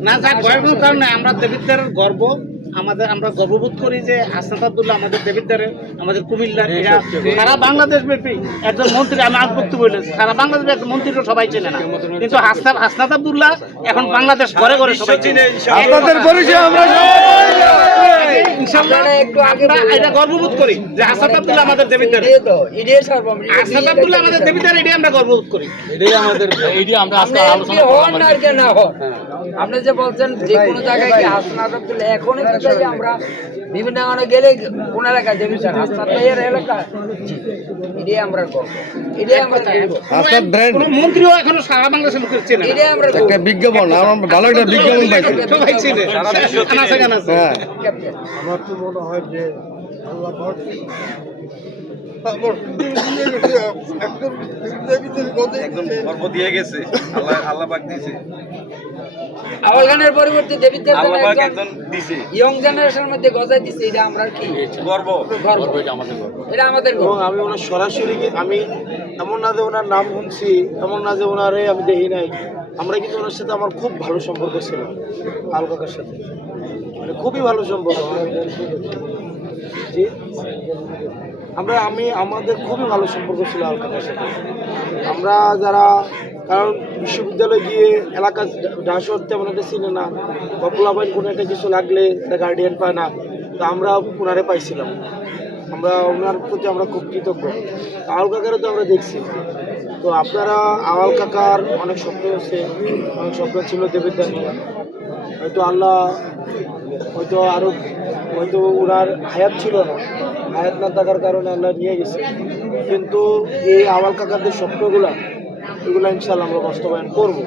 না যা গর্বের কারণে আমরা দেবিদ্বারের গর্ব আমাদের আমরা গর্ববোধ করি যে হাসনাত আব্দুল্লাহ আমাদের দেবিদ্বারের আমাদের কুমিল্লার এরা সারা বাংলাদেশ ব্যাপী একজন মন্ত্রী আমি আর বক্তব্য বলেছি সারা বাংলাদেশ একজন মন্ত্রীও সবাই চেনে না কিন্তু হাসনাত আব্দুল্লাহ এখন বাংলাদেশ ঘরে ঘরে সবাই চেনে আমাদের পরিচয় আমরা ইনশাআল্লাহ আমরা এটা গর্ববোধ করি যে হাসনাত আব্দুল্লাহ আমাদের দেবিদ্বার হাসনাত আব্দুল্লাহ আমাদের দেবিদ্বার এটাই আমরা গর্ববোধ করি এটাই আমাদের এইটা আমরা আজকে আলোচনা করলাম আপনি যে বলছেন যে কোনো জায়গায় কি হাসনাত আব্দুল্লাহ এখনই তো যাই আমরা বিভিন্ন জায়গায় গেলে কোন এলাকায় দেবী স্যার হাসনাত ভাইয়ের এলাকা এটাই আমরা করব এটাই আমরা হাসনাত ব্র্যান্ড কোন মন্ত্রীও এখনো সারা বাংলাদেশের লোকের চেনে না এটাই আমরা একটা বিজ্ঞাপন আমরা ভালো একটা বিজ্ঞাপন পাইছি সবাই চেনে আনাসে গানাসে হ্যাঁ আমার তো মনে হয় যে আল্লাহ পাক গর্ব দিয়ে গেছে আল্লাহ পাক দিয়েছে আওয়াল গানের পরিবর্তে দেবীদের আল্লাহ পাক একজন দিয়েছে ইয়ং জেনারেশনের মধ্যে গজাই দিচ্ছে এটা আমরা কি গর্ব গর্ব এটা আমাদের গর্ব এটা আমাদের গর্ব এবং আমি ওনার সরাসরি আমি এমন না যে ওনার নাম শুনছি এমন না যে ওনারে আমি দেখি নাই আমরা কিন্তু ওনার সাথে আমার খুব ভালো সম্পর্ক ছিল আল কাকার সাথে মানে খুবই ভালো সম্পর্ক জি আমাদের খুবই ভালো সম্পর্ক ছিল আল কাকার সাথে আমরা যারা কারণ বিশ্ববিদ্যালয়ে গিয়ে এলাকা ডাসর তেমন একটা চিনে না বা পোলাপাইন কোনো একটা কিছু লাগলে গার্ডিয়ান পায় না তো আমরা ওনারে পাইছিলাম আমরা ওনার প্রতি আমরা খুব কৃতজ্ঞ আওয়াল কাকারও তো আমরা দেখছি তো আপনারা আওয়াল কাকার অনেক স্বপ্ন আছে অনেক স্বপ্ন ছিল দেবের নিয়ে হয়তো আল্লাহ হয়তো ওনার হায়াত ছিল না হায়াত না থাকার কারণে আল্লাহ নিয়ে গেছে কিন্তু এই আওয়াল কাকাদের স্বপ্নগুলা এগুলো ইনশাল্লাহ আমরা বাস্তবায়ন করবো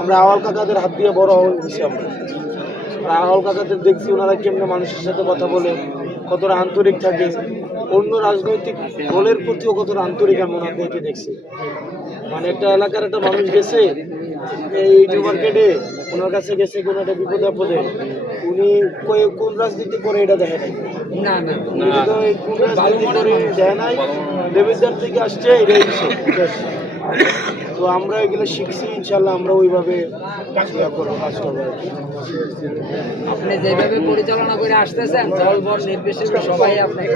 আমরা আওয়াল কাকাদের হাত দিয়ে বড় হয়েছি আমরা আওয়াল কাকাদের দেখছি ওনারা কেমনে মানুষের সাথে কথা বলে কতটা আন্তরিক থাকে অন্য রাজনৈতিক দলের প্রতিও কতটা আন্তরিক আমি ওনাদেরকে দেখছি মানে একটা এলাকার একটা মানুষ গেছে এই মার্কেটে ওনার কাছে গেছে কোনো একটা বিপদে আপদে উনি কোন রাজনীতি করে এটা দেখে নাই না না উনি তো কোন রাজনীতি করে দেয় নাই দেবেদার থেকে আসছে এটাই তো আমরা এগুলো শিখছি ইনশাল্লাহ আমরা ওইভাবে কাজ করবো আপনি যেভাবে পরিচালনা করে আসতেছেন জল বল নির্বিশেষে সবাই আপনাকে